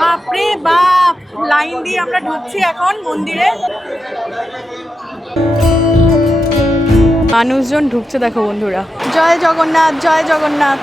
বাপরে বাপ, লাইন দিয়ে আমরা ঢুকছি এখন মন্দিরে। মানুষজন ঢুকছে দেখো বন্ধুরা। জয় জগন্নাথ জয় জগন্নাথ।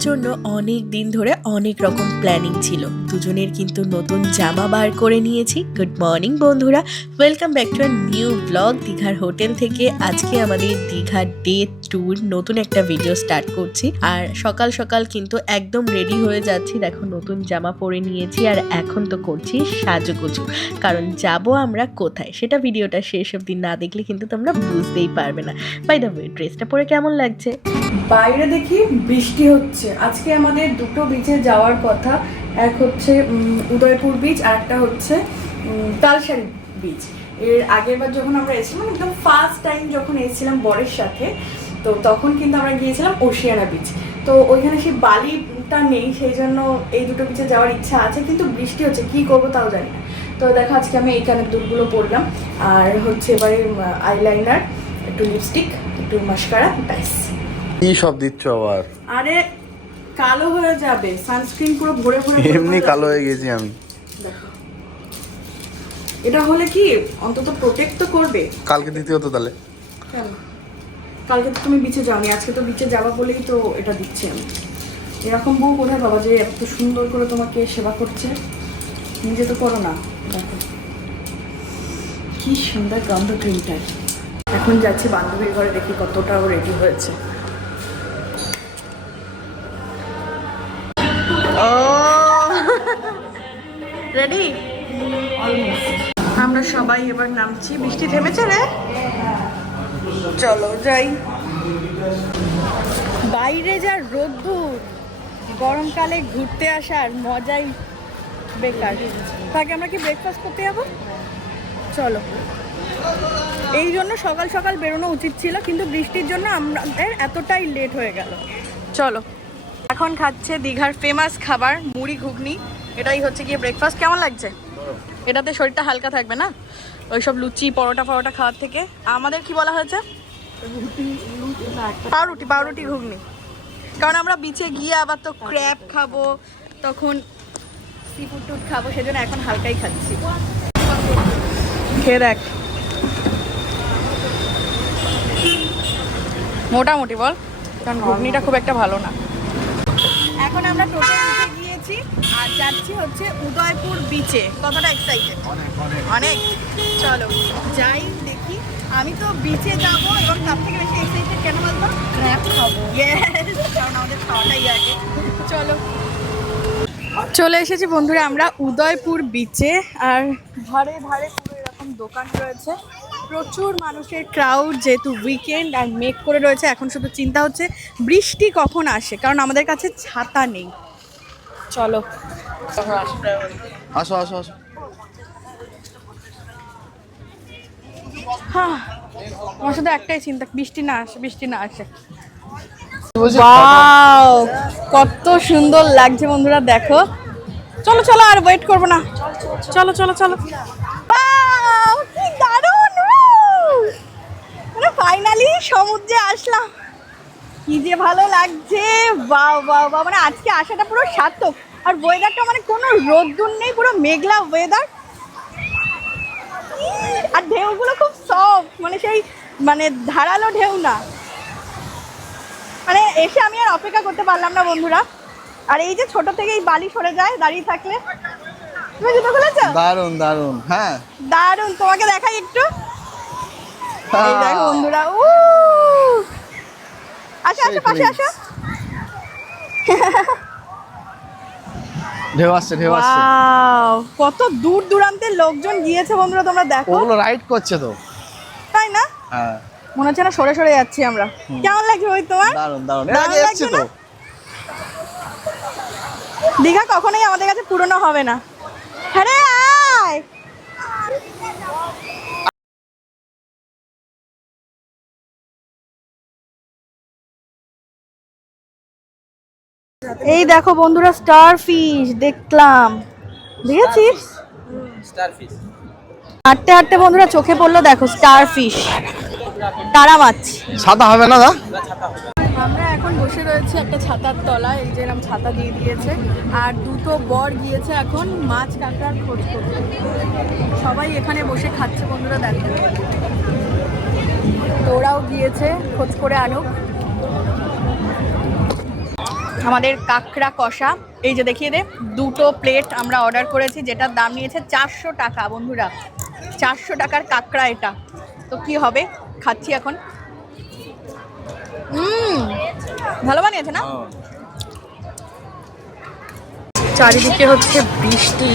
জন্য অনেক দিন ধরে অনেক রকম প্ল্যানিং ছিল। দুজনের কিন্তু নতুন জামা বার করে নিয়েছি। গুড মর্নিং বন্ধুরা। Welcome back to new blog দীঘার হোটেল থেকে। আজকে আমাদের দীঘার ডে ট্যুর নতুন একটা ভিডিও স্টার্ট করছি। আর সকাল সকাল কিন্তু একদম রেডি হয়ে যাচ্ছি। দেখো, নতুন জামা পরে নিয়েছি আর এখন তো করছি সাজুগুজু। কারণ যাব আমরা কোথায়? সেটা ভিডিওটা শেষ অবধি না দেখলে কিন্তু তোমরা বুঝতেই পারবে না। বাই দ্য ওয়ে ড্রেসটা পরে কেমন লাগছে? বাইরে দেখি বৃষ্টি হচ্ছে। আজকে আমাদের দুটো বিচে যাওয়ার কথা। এক হচ্ছে উদয়পুর বিচ আর একটা হচ্ছে তালসারি বিচ এর আগের বার যখন আমরা এসেছিলাম, একদম ফার্স্ট টাইম যখন এসেছিলাম বরের সাথে তো তখন কিন্তু আমরা গিয়েছিলাম ওশিয়ানা বিচ তো ওইখানে সেই বালিটা নেই সেই জন্য এই দুটো বিচে যাওয়ার ইচ্ছা আছে কিন্তু বৃষ্টি হচ্ছে কি করব তাও জানি না। তো দেখো আজকে আমি এই কানের দুলগুলো পরলাম আর হচ্ছে এবারে আইলাইনার একটু লিপস্টিক একটু মাস্কারা ব্যাস। কি সব দিচ্ছ আবার? আরে কালো হয়ে যাবে সানস্ক্রিন পুরো ভরে ভরে এমনি কালো হয়ে গেছি আমি। দেখো। এটা হলে কি অন্তত প্রোটেক্ট তো করবে। কালকে দিতে হতো তাহলে। কেন? কালকে তো তুমি বিচে যাওনি আজকে তো বিচে যাওয়া বলেই তো এটা দিচ্ছি আমি। এরকম বউ কোথায় বাবা যে এত সুন্দর করে তোমাকে সেবা করছে? নিজে তো করো না দেখো। কি সুন্দর গন্ধ ক্রিমটার এখন যাচ্ছি বান্ধবীর ঘরে দেখি কতটা রেডি হয়েছে। রেডি আমরা সবাই এবার নামছি। বৃষ্টি থেমেছে রে? চলো যাই। বাইরে যা রোদ্দুর গরমকালে ঘুরতে আসার মজাই বেকার। তাকে আমরা কি ব্রেকফাস্ট করতে যাব? চলো। এই জন্য সকাল সকাল বেরোনো উচিত ছিল কিন্তু বৃষ্টির জন্য আমাদের এতটাই লেট হয়ে গেল। চলো। এখন খাচ্ছে দীঘার ফেমাস খাবার মুড়ি ঘুগনি। এটাই হচ্ছে গিয়ে ব্রেকফাস্ট কেমন লাগছে? এটাতে শরীরটা হালকা থাকবে না? ওইসব লুচি, পরোটা ফরোটা খাওয়ার থেকে। আমাদের কি বলা হয়েছে? পাউরুটি পাউরুটি ঘুগনি। কারণ আমরা বিচে গিয়ে আবার তো ক্র্যাপ খাব, তখন সি ফুড টুড খাব, সেজন্য এখন হালকাই খাচ্ছি। খেয়ে দেখ। মোটামুটি বল, কারণ ঘুগনিটা খুব একটা ভালো না। এখন আমরা টোটো গিয়েছি আর যাচ্ছি হচ্ছে উদয়পুর বিচে কতটা এক্সাইটেড অনেক চলো যাই দেখি। আমি তো বিচে যাব এবং তার থেকে বেশি এক্সাইটেড কেন বলতো? ক্র্যাপ খাব। কারণ আমাদের খাওয়াটাই আগে। চলো। চলে এসেছি বন্ধুরা আমরা উদয়পুর বিচে আর ধারে ধারে পুরো এরকম দোকান রয়েছে। প্রচুর মানুষের ক্রাউড যেহেতু উইকেন্ড আর মেক করে রয়েছে এখন শুধু চিন্তা হচ্ছে বৃষ্টি কখন আসে কারণ আমাদের কাছে ছাতা নেই। চলো। আসো আসো আসো। হ্যাঁ আমার শুধু একটাই চিন্তা বৃষ্টি না আসে বৃষ্টি না আসে। কত সুন্দর লাগছে বন্ধুরা দেখো। চলো চলো আর ওয়েট করব না। চলো চলো চলো। দারুণ মানে ফাইনালি সমুদ্রে আসলাম। কি যে ভালো লাগছে। বাও বাও বাও মানে আজকে আসাটা পুরো সার্থক। আর ওয়েদারটা মানে কোনো রোদ্দুর নেই পুরো মেঘলা ওয়েদার আর ঢেউগুলো খুব সফট মানে সেই মানে ধারালো ঢেউ না। মানে এসে আমি আর অপেক্ষা করতে পারলাম না বন্ধুরা। আর এই যে ছোট থেকে এই বালি সরে যায় দাঁড়িয়ে থাকলে। তুমি জুতো খুলেছো? দারুণ দারুণ হ্যাঁ। দারুণ তোমাকে দেখাই একটু। এই দেখো বন্ধুরা উ আসো আসো পাশে আসো। ঢেউ আসছে ঢেউ আসছে। কত দূর দূরান্তের লোকজন গিয়েছে বন্ধুরা তোমরা দেখো। ওগুলো রাইড করছে তো। তাই না? হ্যাঁ। মনে হচ্ছে না সরে সরে যাচ্ছি আমরা। কেমন লাগছে ওই তোমার? দারুণ এর দারুণ লাগছে তো। দীঘা কখনোই আমাদের কাছে পুরনো হবে না। আরে আয়! এই দেখো বন্ধুরা স্টার ফিশ দেখলাম। দেখেছিস? স্টার ফিশ হাঁটতে হাঁটতে বন্ধুরা চোখে পড়ল দেখো স্টার ফিশ তারা মাছ। সাদা হবে না দা? আমরা এখন বসে রয়েছি একটা ছাতার তলায় এই যে এরকম ছাতা দিয়ে দিয়েছে। আর দুটো বর গিয়েছে এখন মাছ কাঁকড়ার খোঁজ করতে। সবাই এখানে বসে খাচ্ছে বন্ধুরা দেখো। তো ওরাও গিয়েছে খোঁজ করে আনুক। আমাদের কাঁকড়া কষা। এই যে দেখিয়ে দে দুটো প্লেট আমরা অর্ডার করেছি যেটার দাম নিয়েছে চারশো টাকা বন্ধুরা। চারশো টাকার কাঁকড়া এটা। তো কি হবে? খাচ্ছি এখন। হুম ভালো বানিয়েছে না? চারিদিকে হচ্ছে বৃষ্টি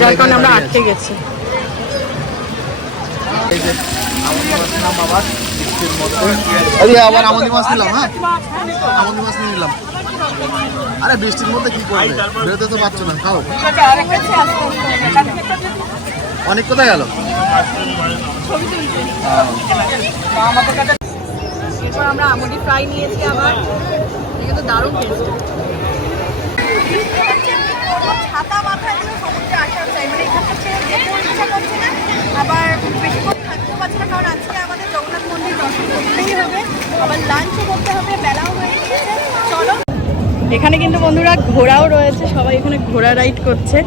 যার কারণে আমরা আটকে গেছি। আবার আমন্দি মাছ নিলাম হ্যাঁ? আমন্দি মাছ নিয়ে নিলাম। আরে বৃষ্টির মধ্যে কি করবে? বেরোতে তো পারছ না খাও। অনেক কোথায় গেল? এরপর আমরা আমুদি ফ্রাই নিয়েছি আবার। এটা কিন্তু দারুণ টেস্ট ছাতা মাথায় দিয়ে সমুদ্রে চাই মানে এখানটা ছেড়ে যেতেও ইচ্ছা করছে না। আবার বেশিক্ষণ থাকতেও পারছি না কারণ আজকে আমাদের জগন্নাথ মন্দির দর্শন করতেই হবে। আবার লাঞ্চও করতে হবে বেলাও হয়ে গিয়েছে। চলো এখানে কিন্তু বন্ধুরা ঘোড়াও রয়েছে, সবাই এখানে ঘোড়া রাইড করছে,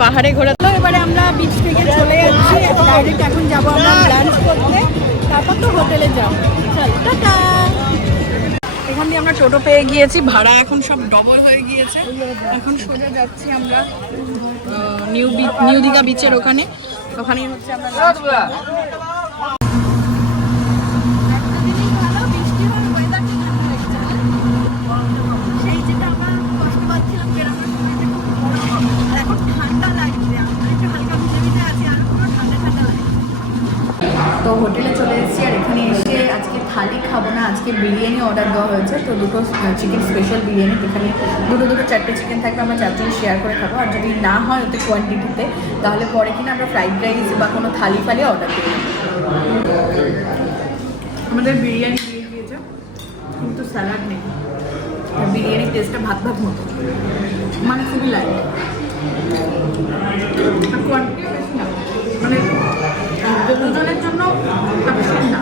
পাহাড়ে ঘোরা তো এবারে আমরা বিচ থেকে চলে যাচ্ছি ডাইরেক্ট এখন যাব আমরা লাঞ্চ করতে, তারপর তো হোটেলে যাব। এখান দিয়ে আমরা টোটো পেয়ে গিয়েছি, ভাড়া এখন সব ডবল হয়ে গিয়েছে। এখন সোজা যাচ্ছি আমরা নিউ নিউ দীঘা বিচের ওখানে। ওখানেই হচ্ছে আমরা lunch করব। একটা জিনিস ভালো, বৃষ্টি হলে weather টা ঠান্ডা লাগছে, না? সেই যেটা আমরা কষ্ট পাচ্ছিলাম যে আমরা শরীরে খুব গরম, আর এখন ঠান্ডা লাগছে আমরা একটু হালকা ভিজে ভিজে আছি আর পুরো ঠান্ডা ঠান্ডা লাগছে তো হোটেলে চলে এসেছি আর এখানে এসে আজকে থালি খাব না, আজকে বিরিয়ানি অর্ডার দেওয়া হয়েছে। তো দুটো চিকেন স্পেশাল বিরিয়ানি যেখানে দুটো দুটো, চারটে চিকেন থাকবে আমরা চারজন শেয়ার করে খাব। আর যদি না হয় ওতে কোয়ান্টিটিতে তাহলে পরে কিনা আমরা ফ্রাইড রাইস বা কোনো থালি ফালি অর্ডার করে আমাদের বিরিয়ানি দিয়ে দিয়েছে, কিন্তু স্যালাড নেই। আর বিরিয়ানির টেস্টটা ভাত ভাত মতো। মানে খুবই লাইট আর কোয়ান্টিটিও বেশি না মানে দুজনের জন্য সাফিসিয়েন্ট না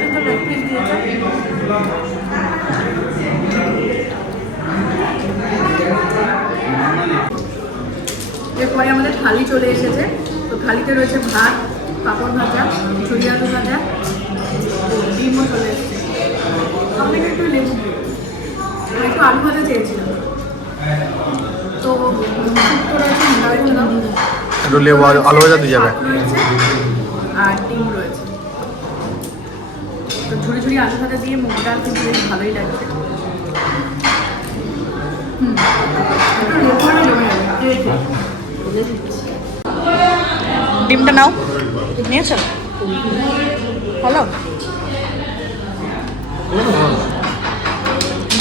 কিন্তু লেগ পিস দিয়েছে এরপরে আমাদের থালি চলে এসেছে। তো থালিতে রয়েছে ভাত পাঁপড় ভাজা চুরি আলু ভাজা ডিমও চলে এসেছে। আপনাকে একটু লেবু আর একটু আলু ভাজা চেয়েছিলাম। তো একটু লেবু আলু আলু ভাজা দিয়ে যাবে। আর ডিম রয়েছে। তো ঝুড়ি ঝুড়ি আলু ভাজা দিয়ে মুগ ডাল কিন্তু বেশ ভালোই লাগছে। হুম। একটু লেবু হলে জমে যাবে। ডিমটা নাও। নিয়েছো? হ্যালো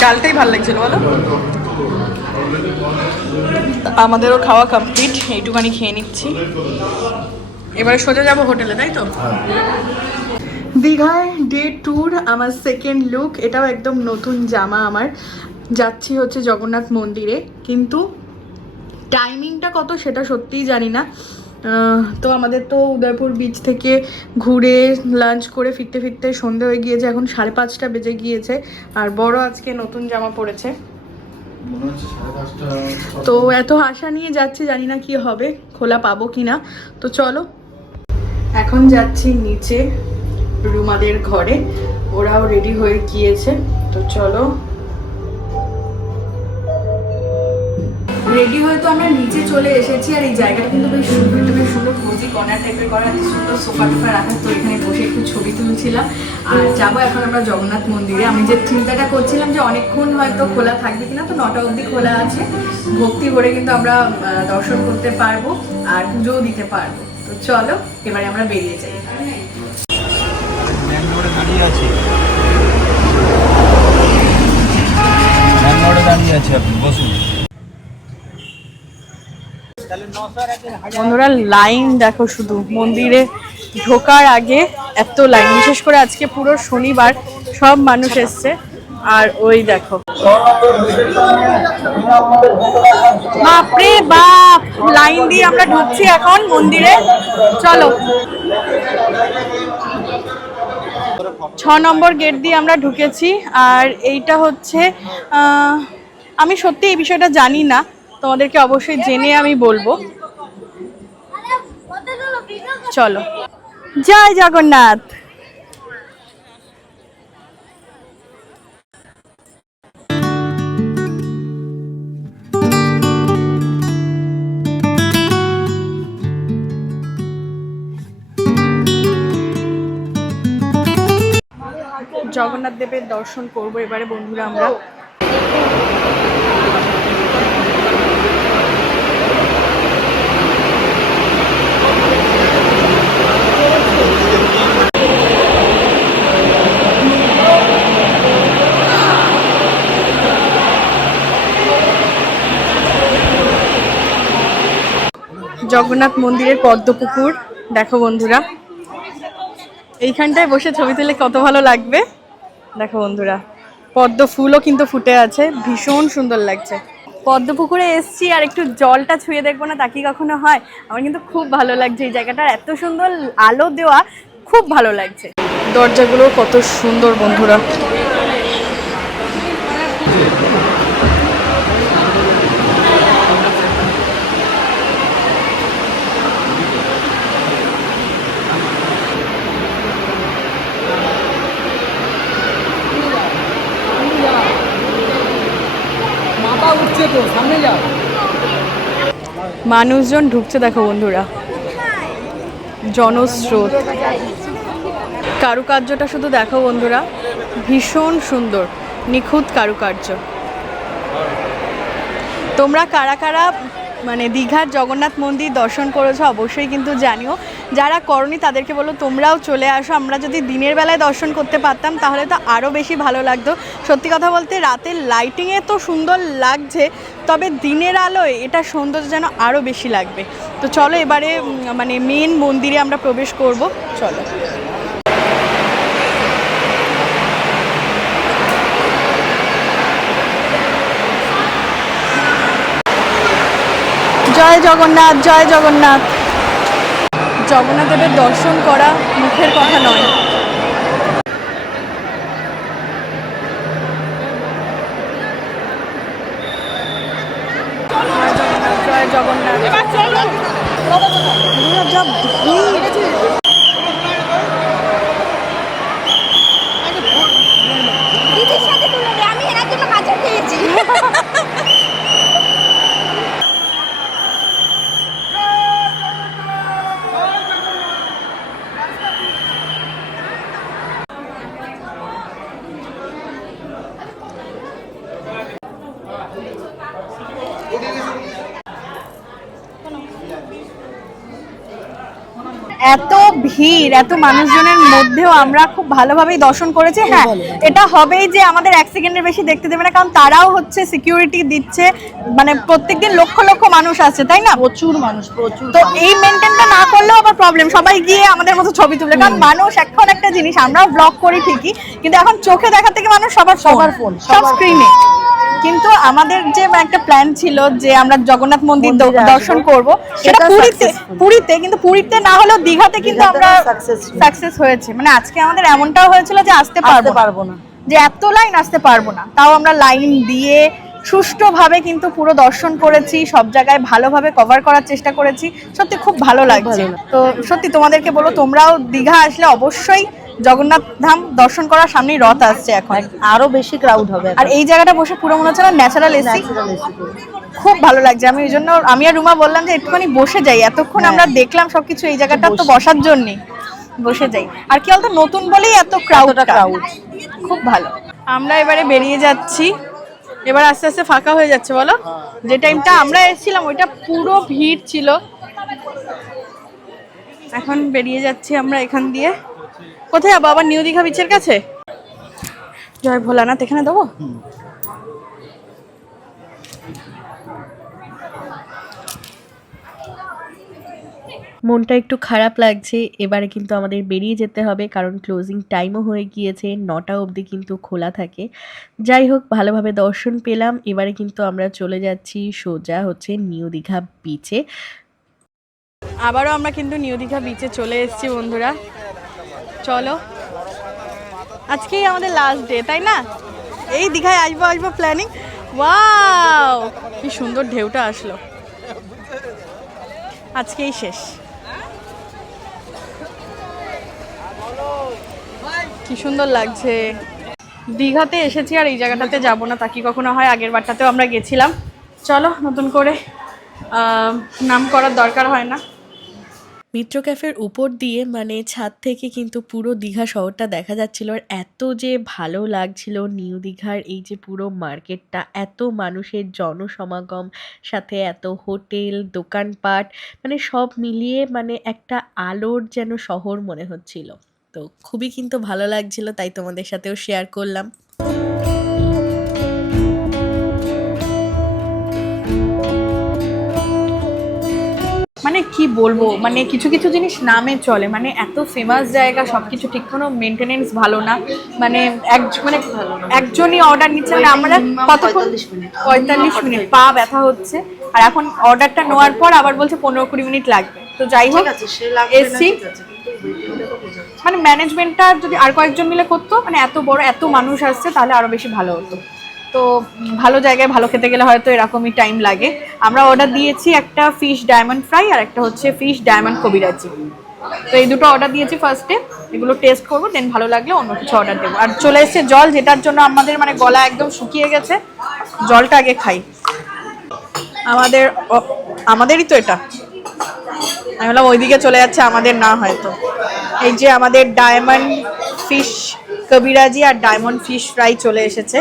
ডালটাই ভালো লাগছিল, বলো। আমাদেরও খাওয়া কমপ্লিট এইটুখানি খেয়ে নিচ্ছি। এবারে সোজা যাব হোটেলে, তাই তো? দীঘায় ডে ট্যুর আমার সেকেন্ড লুক এটাও একদম নতুন জামা আমার। যাচ্ছি হচ্ছে জগন্নাথ মন্দিরে, কিন্তু টাইমিংটা কত সেটা সত্যিই জানি না। তো আমাদের তো উদয়পুর বিচ থেকে ঘুরে লাঞ্চ করে ফিরতে ফিরতে সন্ধে হয়ে গিয়েছে এখন সাড়ে পাঁচটা বেজে গিয়েছে আর বড় আজকে নতুন জামা পড়েছে। তো এত আশা নিয়ে যাচ্ছি জানি না কি হবে খোলা পাবো কি না তো চলো এখন যাচ্ছি নিচে রুমাদের ঘরে ওরাও রেডি হয়ে গিয়েছে। তো চলো রেডি হয়ে তো আমরা নিচে চলে এসেছি আর এই জায়গাটা কিন্তু বেশ সুন্দর, একটা বেশ সুন্দর কোজি কর্নার টাইপের করা আছে সুন্দর সোফা টোফা রাখা তো এখানে বসে একটু ছবি তুলছিলাম। আর যাব এখন আমরা জগন্নাথ মন্দিরে। আমি যে চিন্তাটা করছিলাম যে অনেকক্ষণ হয়তো খোলা থাকবে কিনা, তো নটা অবধি খোলা আছে। ভক্তি ভরে কিন্তু আমরা দর্শন করতে পারব আর পুজোও দিতে পারব। তো চলো, এবারে আমরা বেরিয়ে যাই। দাঁড়িয়ে আপনি, বসুন। বন্ধুরা, লাইন দেখো শুধু। মন্দিরে ঢোকার আগে এত লাইন। বিশেষ করে আজকে পুরো শনিবার সব মানুষ এসছে। আর ওই দেখো। বাপরে বাপ! লাইন দিয়ে আমরা ঢুকছি এখন মন্দিরে। চলো। ছ নম্বর গেট দিয়ে আমরা ঢুকেছি। আর এইটা হচ্ছে আমি সত্যি এই বিষয়টা জানি না। তোমাদেরকে অবশ্যই জেনে আমি বলব। চলো। জয় জগন্নাথ। জগন্নাথ দেবের দর্শন করব এবারে বন্ধুরা আমরা। জগন্নাথ মন্দিরের পদ্মপুকুর। দেখো বন্ধুরা, এইখানটায় বসে ছবি তুলে কত ভালো লাগবে? দেখো বন্ধুরা, পদ্ম ফুলও কিন্তু ফুটে আছে, ভীষণ সুন্দর লাগছে। পদ্ম পুকুরে এসছি আর একটু জলটা ছুঁয়ে দেখব না তা কখনো হয়? আমার কিন্তু খুব ভালো লাগছে এই জায়গাটার, এত সুন্দর আলো দেওয়া, খুব ভালো লাগছে। দরজাগুলো কত সুন্দর বন্ধুরা। মানুষজন ঢুকছে, দেখো বন্ধুরা। জনস্রোত। কারুকার্যটা শুধু দেখো বন্ধুরা, ভীষণ সুন্দর, নিখুঁত কারুকার্য। তোমরা কারা কারা মানে দীঘার জগন্নাথ মন্দির দর্শন করেছ, অবশ্যই কিন্তু জানিও। যারা করনি তাদেরকে বলো, তোমরাও চলে আসো। আমরা যদি দিনের বেলায় দর্শন করতে পারতাম, তাহলে তো আরও বেশি ভালো লাগতো। সত্যি কথা বলতে, রাতের লাইটিংয়ে তো সুন্দর লাগছে, তবে দিনের আলোয় এটা সৌন্দর্য যেন আরও বেশি লাগবে। তো চলো এবারে মানে মেন মন্দিরে আমরা প্রবেশ করব। চলো। জয় জগন্নাথ জয় জগন্নাথ। জগন্নাথ দেবের দর্শন করা মুখের কথা নয়। জয় জগন্নাথ জয় জগন্নাথ বন্ধুরা, যা ভিড়। দিদির সাথে তুলে দে আমি এনার জন্য কাছে পেয়েছি এত ভিড় এত মানুষজনের মধ্যেও আমরা খুব ভালোভাবেই দর্শন করেছি। হ্যাঁ এটা হবেই যে আমাদের এক সেকেন্ডের বেশি দেখতে দেবে না কারণ তারাও হচ্ছে সিকিউরিটি দিচ্ছে মানে প্রত্যেকদিন লক্ষ লক্ষ মানুষ আছে তাই না? প্রচুর মানুষ প্রচুর তো এই মেনটেনটা না করলেও আবার প্রবলেম সবাই গিয়ে আমাদের মতো ছবি তুলে কারণ মানুষ এখন একটা জিনিস আমরাও ব্লগ করি ঠিকই কিন্তু এখন চোখে দেখা থেকে মানুষ সবার সবার ফোন সব স্ক্রিনে কিন্তু আমাদের যে একটা প্ল্যান ছিল যে আমরা জগন্নাথ মন্দির। দর্শন করব সেটা পুরীতে পুরীতে কিন্তু পুরীতে না হলেও দীঘাতে কিন্তু আমরা। সাকসেস হয়েছে। মানে আজকে আমাদের এমনটাও হয়েছিল যে আসতে পারব পারব না। যে এত লাইন আসতে পারব না। তাও আমরা লাইন দিয়ে সুষ্ঠুভাবে কিন্তু পুরো দর্শন করেছি সব জায়গায় ভালোভাবে কভার করার চেষ্টা করেছি। সত্যি খুব ভালো লাগছে। তো সত্যি তোমাদেরকে বলো তোমরাও দীঘা আসলে অবশ্যই জগন্নাথ ধাম দর্শন করার সামনেই রথ আসছে এখন। আরও বেশি ক্রাউড হবে আর এই জায়গাটা বসে পুরো মনে হচ্ছে না ন্যাচারাল এসি খুব ভালো লাগছে। আমি ওই জন্য আমি আর রুমা বললাম যে একটুখানি বসে যাই। এতক্ষণ হ্যাঁ। আমরা দেখলাম সবকিছু এই জায়গাটা তো বসার জন্যে। বসে যাই। আর কি বলতো নতুন বলেই এত ক্রাউড ক্রাউড খুব ভালো। আমরা এবারে বেরিয়ে যাচ্ছি। এবার আস্তে আস্তে ফাঁকা হয়ে যাচ্ছে বলো? যে টাইমটা আমরা এসেছিলাম ওইটা পুরো ভিড় ছিল। এখন বেরিয়ে যাচ্ছি আমরা এখান দিয়ে। কোথায় যাব? আবার নিউ দীঘা বিচের কাছে? জয় ভোলানাথ এখানে দেবো? মনটা একটু খারাপ লাগছে এবারে কিন্তু আমাদের বেরিয়ে যেতে হবে কারণ ক্লোজিং টাইমও হয়ে গিয়েছে নটা অবধি কিন্তু খোলা থাকে। যাই হোক ভালোভাবে দর্শন পেলাম এবারে কিন্তু আমরা চলে যাচ্ছি সোজা হচ্ছে নিউ দীঘা বিচে আবারও আমরা কিন্তু নিউ দীঘা বিচে চলে এসেছি বন্ধুরা। চলো। আজকেই আমাদের লাস্ট ডে তাই না? এই দীঘায় আসব আসব প্ল্যানিং ওয়াও কি সুন্দর ঢেউটা আসলো। আজকেই শেষ। কি সুন্দর লাগছে। দীঘাতে এসেছি আর এই জায়গাটাতে যাব না, তা কি কখনো হয়? আগের বারটাতেও আমরা গেছিলাম। চলো, নতুন করে নাম করার দরকার হয় না। মিত্র ক্যাফের উপর দিয়ে মানে ছাদ থেকে কিন্তু পুরো দীঘা শহরটা দেখা যাচ্ছিল। আর এত যে ভালো লাগছিল নিউ দীঘার এই যে পুরো মার্কেটটা, এত মানুষের জনসমাগম, সাথে এত হোটেল, দোকানপাট মানে সব মিলিয়ে মানে একটা আলোর যেন শহর মনে হচ্ছিল। তো খুবই কিন্তু ভালো লাগছিল, তাই তোমাদের সাথেও শেয়ার করলাম। মানে কি বলব মানে কিছু কিছু জিনিস নামে চলে মানে এত ফেমাস জায়গা সব কিছু ঠিক কোনো মেনটেনেন্স ভালো না। মানে এক মানে একজনই অর্ডার নিচ্ছে মানে আমরা কতক্ষণ? পঁয়তাল্লিশ মিনিট। পা ব্যথা হচ্ছে। আর এখন অর্ডারটা নেওয়ার পর আবার বলছে পনেরো কুড়ি মিনিট লাগবে। তো যাই হোক এসছি মানে ম্যানেজমেন্টটা যদি আর কয়েকজন মিলে করতো মানে এত বড় এত মানুষ আসছে তাহলে আরও বেশি ভালো হতো। তো ভালো জায়গায় ভালো খেতে গেলে হয়তো এরকমই টাইম লাগে। আমরা অর্ডার দিয়েছি একটা ফিশ ডায়মন্ড ফ্রাই আর একটা হচ্ছে ফিশ ডায়মন্ড কবিরাজি। তো এই দুটো অর্ডার দিয়েছি ফার্স্টে এগুলো টেস্ট করব দেন ভালো লাগলে অন্য কিছু অর্ডার দেবো। আর চলে এসেছে জল, যেটার জন্য আমাদের মানে গলা একদম শুকিয়ে গেছে। জলটা আগে খাই। আমাদের আমাদেরই তো এটা। আমি বললাম ওইদিকে চলে যাচ্ছে, আমাদের না হয়তো। এই যে আমাদের ডায়মন্ড ফিশ কবিরাজি আর ডায়মন্ড ফিশ ফ্রাই চলে এসেছে।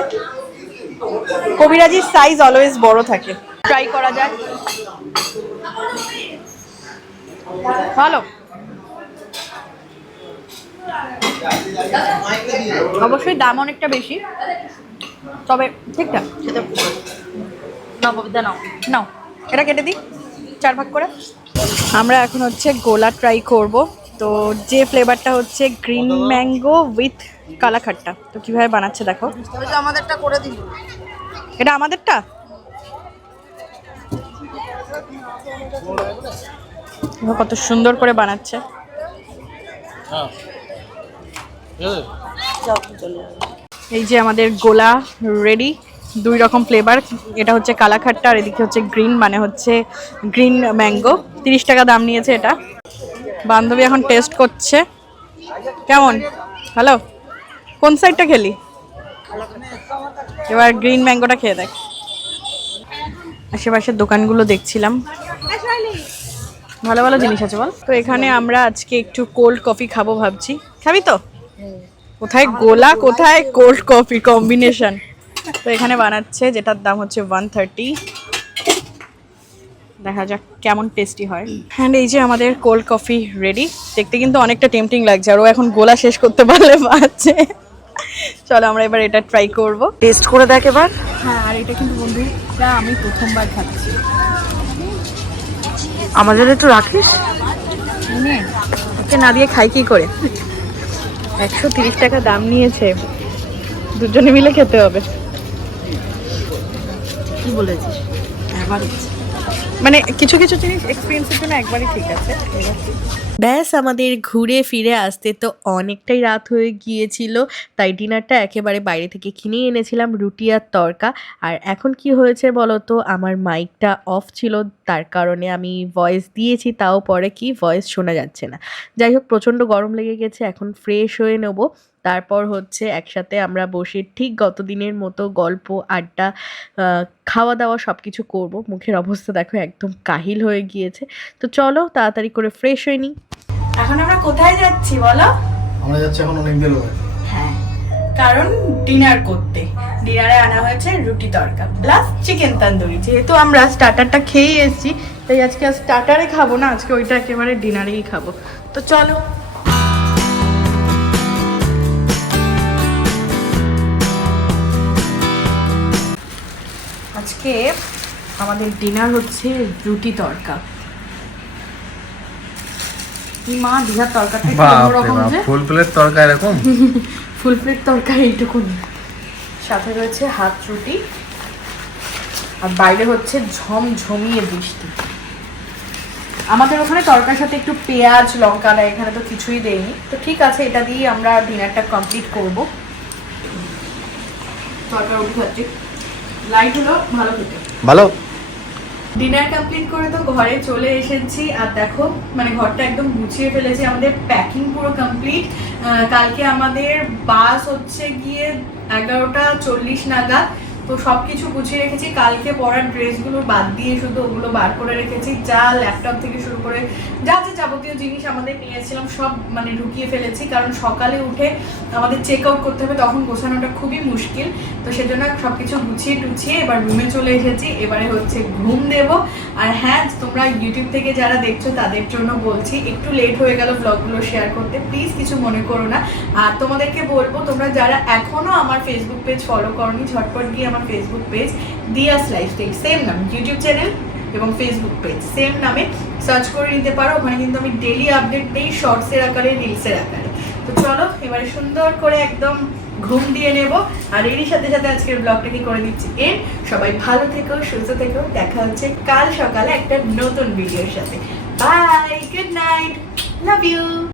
কবিরাজির সাইজ অলওয়েজ বড় থাকে। ট্রাই করা যায়। ভালো। অবশ্যই দাম অনেকটা বেশি। তবে ঠিকঠাক নাও নাও। এটা কেটে দিই। চার ভাগ করে। আমরা এখন হচ্ছে গোলা ট্রাই করব। তো যে ফ্লেভারটা হচ্ছে গ্রিন ম্যাঙ্গো উইথ কালাখাট্টা। তো কীভাবে বানাচ্ছে দেখো। আমাদেরটা করে দিন। এটা আমাদেরটা? কত সুন্দর করে বানাচ্ছে। এই যে আমাদের গোলা রেডি দুই রকম ফ্লেভার এটা হচ্ছে কালাখাট্টা আর এদিকে হচ্ছে গ্রিন মানে হচ্ছে গ্রিন ম্যাঙ্গো তিরিশ টাকা দাম নিয়েছে এটা। বান্ধবী এখন টেস্ট করছে। কেমন? হ্যালো কোন সাইডটা খেলি? এবার গ্রিন ম্যাঙ্গোটা খেয়ে দেখ। আশেপাশের দোকানগুলো দেখছিলাম। ভালো ভালো জিনিস আছে বল। তো এখানে আমরা আজকে একটু কোল্ড কফি খাব ভাবছি। খাবি তো? কোথায় গোলা কোথায় কোল্ড কফি কম্বিনেশন তো এখানে বানাচ্ছে যেটার দাম হচ্ছে ওয়ান থার্টি দেখা যাক কেমন টেস্টি হয়। হ্যান্ড এই যে আমাদের কোল্ড কফি রেডি দেখতে কিন্তু অনেকটা টেম্পটিং লাগছে আর ও এখন গোলা শেষ করতে পারলে পাচ্ছে চলো আমরা এবার এটা ট্রাই করব। টেস্ট করে দেখ এবার। হ্যাঁ আর এটা কিন্তু বন্ধুরা আমি প্রথমবার খাচ্ছি। আমাদের একটু রাখিস। না দিয়ে খাই কি করে? একশো তিরিশ টাকা দাম নিয়েছে। দুজনে মিলে খেতে হবে। কি বলেছিস? একবার মানে কিছু কিছু জিনিস এক্সপিরিয়েন্সের জন্য একবারই ঠিক আছে। ব্যাস আমাদের ঘুরে ফিরে আসতে তো অনেকটাই রাত হয়ে গিয়েছিল তাই ডিনারটা একেবারে বাইরে থেকে কিনে এনেছিলাম রুটি আর তরকা। আর এখন কি হয়েছে বলো তো আমার মাইকটা অফ ছিল তার কারণে আমি ভয়েস দিয়েছি তাও পরে কি ভয়েস শোনা যাচ্ছে না। যাই হোক প্রচণ্ড গরম লেগে গেছে এখন ফ্রেশ হয়ে নেব। তারপর হচ্ছে একসাথে আমরা বসে ঠিক গত দিনের মতো গল্প আড্ডা খাওয়া দাওয়া সব কিছু করব। মুখের অবস্থা দেখো একদম কাহিল হয়ে গিয়েছে। তো চলো তাড়াতাড়ি করে ফ্রেশ হয়ে নিই এখন আমরা কোথায় যাচ্ছি বলো? আমরা যাচ্ছি এখন অনেক বেরোবে হ্যাঁ কারণ ডিনার করতে। ডিনারে আনা হয়েছে রুটি তরকা প্লাস চিকেন তন্দুরি। যেহেতু আমরা স্টার্টারটা খেয়েই এসেছি তাই আজকে আর স্টার্টারে খাব না আজকে ওইটা একেবারে ডিনারেই খাব। তো চলো। আজকে আমাদের ডিনার হচ্ছে রুটি তরকা মা দীঘার অন্যরকম যে। ফুল প্লেট তরকা এরকম? ফুল প্লেট এইটুকুনি। সাথে রয়েছে হাত রুটি আর বাইরে হচ্ছে ঝমঝমিয়ে বৃষ্টি। আমাদের ওখানে তরকার সাথে একটু পেঁয়াজ লঙ্কা দেয় এখানে তো কিছুই দেয়নি তো ঠিক আছে এটা দিয়ে আমরা ডিনারটা কমপ্লিট করব। তরকার খাচ্ছি। লাইট হলো ভালো খেতে। ভালো? ডিনার কমপ্লিট করে তো ঘরে চলে এসেছি আর দেখো মানে ঘরটা একদম গুছিয়ে ফেলেছি আমাদের প্যাকিং পুরো কমপ্লিট কালকে আমাদের বাস হচ্ছে গিয়ে এগারোটা চল্লিশ নাগাদ। তো সব কিছু গুছিয়ে রেখেছি। কালকে পরার ড্রেসগুলো বাদ দিয়ে শুধু ওগুলো বার করে রেখেছি। যা ল্যাপটপ থেকে শুরু করে যা যা যাবতীয় জিনিস আমাদের নিয়েছিলাম, সব মানে ঢুকিয়ে ফেলেছি। কারণ সকালে উঠে আমাদের চেক আউট করতে হবে, তখন গোছানোটা খুবই মুশকিল। তো সেজন্য সব কিছু গুছিয়ে টুছিয়ে এবার রুমে চলে এসেছি। এবারে হচ্ছে ঘুম দেব। আর হ্যাঁ তোমরা ইউটিউব থেকে যারা দেখছ, তাদের জন্য বলছি, একটু লেট হয়ে গেল ব্লগগুলো শেয়ার করতে। প্লিজ কিছু মনে করো না। আর তোমাদেরকে বলব, তোমরা যারা এখনও আমার ফেসবুক পেজ ফলো করনি, ঝটপট গিয়ে আমার Facebook page Diya's lifestyle same নাম ইউটিউব চ্যানেল এবং ফেসবুক পেজ সেম নামে সার্চ করে নিতে পারো। ওখানে কিন্তু আমি ডেলি আপডেট দিই শর্টসের আকারে রিলসের আকারে। তো চলো, এবারে সুন্দর করে একদম ঘুম দিয়ে নেব। আর এরই সাথে সাথে আজকের ব্লগটাকে করে দিচ্ছি? এর সবাই ভালো থেকো, সুস্থ থেকো। দেখা হচ্ছে কাল সকালে একটা নতুন ভিডিওর সাথে। Bye good night love you